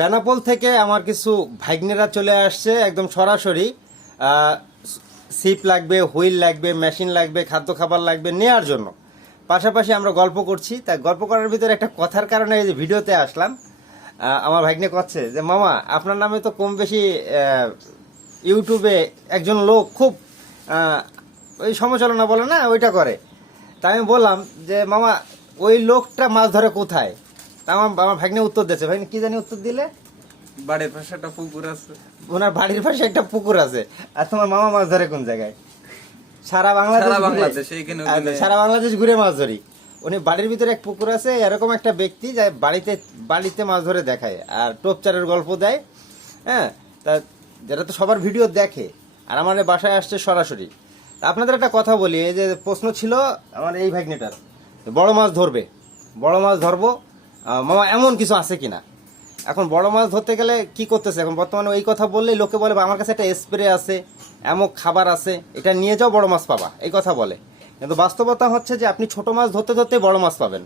বেনাপোল থেকে আমার কিছু ভাগ্নেরা চলে আসছে, একদম সরাসরি। সিপ লাগবে, হুইল লাগবে, মেশিন লাগবে, খাদ্য খাবার লাগবে নেয়ার জন্য। পাশাপাশি আমরা গল্প করছি। তাই গল্প করার ভিতরে একটা কথার কারণে এই যে ভিডিওতে আসলাম। আমার ভাগ্নে করছে যে, মামা, আপনার নামে তো কম বেশি ইউটিউবে একজন লোক খুব ওই সমালোচনা বলে না, ওইটা করে। তাই আমি বললাম যে, মামা, ওই লোকটা মাছ ধরে কোথায়? আমার আমার ভাগ্নে উত্তর দিয়েছে। ভাগ্নে কি জানি উত্তর দিলে? বাড়ির পাশে একটা পুকুর আছে। ওনার বাড়ির পাশে একটা পুকুর আছে। আর তোমার মামা মাছ ধরে কোন জায়গায়? সারা বাংলাদেশ সারা বাংলাদেশ, আচ্ছা, বাংলাদেশ ঘুরে মাছ ধরি। উনি বাড়ির ভিতরে এক পুকুর আছে এরকম একটা ব্যক্তি যে বাড়িতে বাড়িতে মাছ ধরে দেখায় আর টোপচারের গল্প দেয়। হ্যাঁ তা যেটা তো সবার ভিডিও দেখে আর আমার বাসায় আসছে সরাসরি। আপনাদের একটা কথা বলি এই যে প্রশ্ন ছিল আমার এই ভাগ্নেটার বড় মাছ ধরবে বড় মাছ ধরবো মামা এমন কিছু আছে কিনা? এখন বড় মাছ ধরতে গেলে কি করতেছে? এখন বর্তমানে এই কথা বললেই লোকে বলে আমার কাছে একটা স্প্রে আছে এমন খাবার আছে এটা নিয়ে যাও বড় মাছ পাবা। এই কথা বলে। কিন্তু বাস্তবতা হচ্ছে যে আপনি ছোট মাছ ধরতে ধরতে বড় মাছ পাবেন।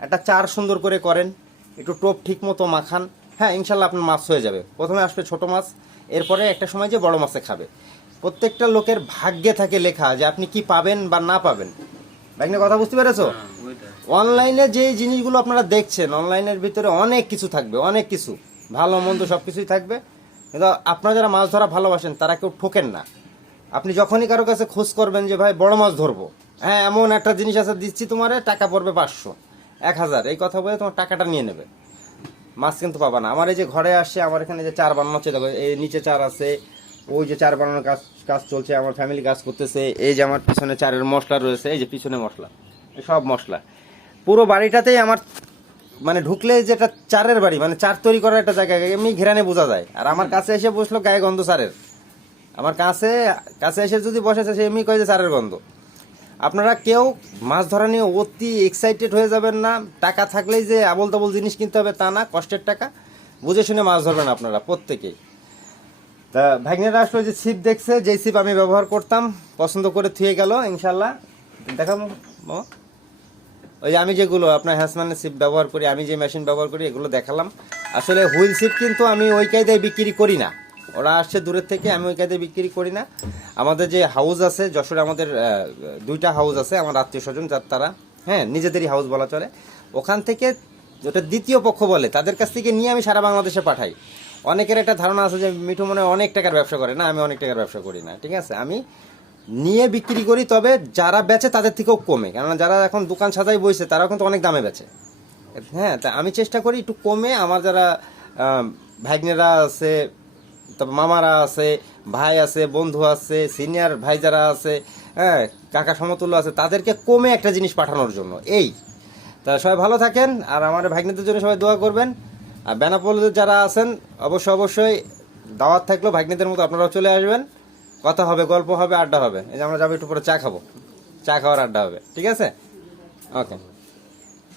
একটা চার সুন্দর করে করেন একটু টোপ ঠিক মতো মাখান হ্যাঁ ইনশাল্লাহ আপনার মাছ হয়ে যাবে। প্রথমে আসবে ছোট মাছ এরপরে একটা সময় যে বড় মাছে খাবে। প্রত্যেকটা লোকের ভাগ্যে থাকে লেখা যে আপনি কি পাবেন বা না পাবেন। ভাগ্নে কথা বুঝতে পেরেছ? হ্যাঁ, অনলাইনে যে জিনিসগুলো আপনারা দেখছেন অনলাইনের ভিতরে অনেক কিছু থাকবে, অনেক কিছু। ভালো, মন্দ সব কিছুই থাকবে। কিন্তু আপনারা যারা মাছ ধরা ভালোবাসেন, তারা কেউ ঠোকেন না। আপনি যখনই কারও কাছে খোঁজ করবেন যে, ভাই, বড় মাছ ধরবো। হ্যাঁ এমন একটা জিনিস আছে, দিচ্ছি তোমার, টাকা পড়বে পাঁচশো, এক হাজার। এই কথা বলে তোমার টাকাটা নিয়ে নেবে। মাছ কিন্তু পাবা না। আমার এই যে ঘরে আসছে, আমার এখানে যে চার বানানো হচ্ছে দেখো, এই নিচে চার আছে, ওই যে চার বানানোর কাজ কাজ চলছে, আমার ফ্যামিলি কাজ করতেছে, এই যে আমার পিছনে চারের মশলা রয়েছে, এই যে পিছনে মশলা সব মশলা। পুরো বাড়িটাতেই আমার মানে ঢুকলে যেটা চারের বাড়ি মানে চার তৈরি করার একটা জায়গা, এমনি ঘেরানে বোঝা যায়। আর আমার কাছে এসে বসল গায়ে গন্ধ চারের। আমার কাছে কাছে এসে যদি বসেছে সে এমনি কয়ে যে চারের গন্ধ। আপনারা কেউ মাছ ধরা নিয়ে অতি এক্সাইটেড হয়ে যাবেন না। টাকা থাকলেই যে আবল তাবল জিনিস কিনতে হবে তা না, কষ্টের টাকা। বুঝে শুনে মাছ ধরবেন আপনারা, প্রত্যেকেই। তা ভাগ্নেরা আসলে যে ছিপ দেখছে, যেই ছিপ আমি ব্যবহার করতাম, পছন্দ করে থুয়ে গেল, ইনশাল্লাহ। দেখাবো? ওই আমি যেগুলো আপনার হ্যাসম্যানের সিপ ব্যবহার করি, আমি যে মেশিন ব্যবহার করি, এগুলো দেখালাম। আসলে হুইল সিপ কিন্তু আমি ওই কায়দায় বিক্রি করি না। ওরা আসছে দূরের থেকে, আমি ওই কায়দায় বিক্রি করি না। আমাদের যে হাউস আছে, যশোরে আমাদের দুইটা হাউস আছে, আমার আত্মীয় স্বজন, যার তারা হ্যাঁ নিজেদেরই হাউস বলা চলে। ওখান থেকে ওটা দ্বিতীয় পক্ষ বলে, তাদের কাছ থেকে নিয়ে আমি সারা বাংলাদেশে পাঠাই। অনেকের একটা ধারণা আছে যে মিঠু মনে অনেক টাকার ব্যবসা করে। না, আমি অনেক টাকার ব্যবসা করি না, ঠিক আছে? আমি নিয়ে বিক্রি করি, তবে যারা বেচে তাদের থেকেও কমে। কেননা যারা এখন দোকান সাজাই বইছে, তারাও কিন্তু অনেক দামে বেচে। হ্যাঁ তা আমি চেষ্টা করি একটু কমে। আমার যারা ভাগ্নেরা আছে, তারপর মামারা আছে, ভাই আছে, বন্ধু আছে, সিনিয়র ভাই যারা আছে হ্যাঁ কাকা সমতুল্য আছে, তাদেরকে কমে একটা জিনিস পাঠানোর জন্য। এই। তা সবাই ভালো থাকেন, আর আমার ভাগ্নেদের জন্য সবাই দোয়া করবেন। আর বেনাপোল যারা আছেন অবশ্যই অবশ্যই দাওয়াত থাকলেও ভাগ্নেদের মতো আপনারাও চলে আসবেন। কথা হবে, গল্প হবে, আড্ডা হবে। এই যে আমরা যাব একটু পরে চা খাব। চা খাওয়ার আড্ডা হবে। ঠিক আছে? ওকে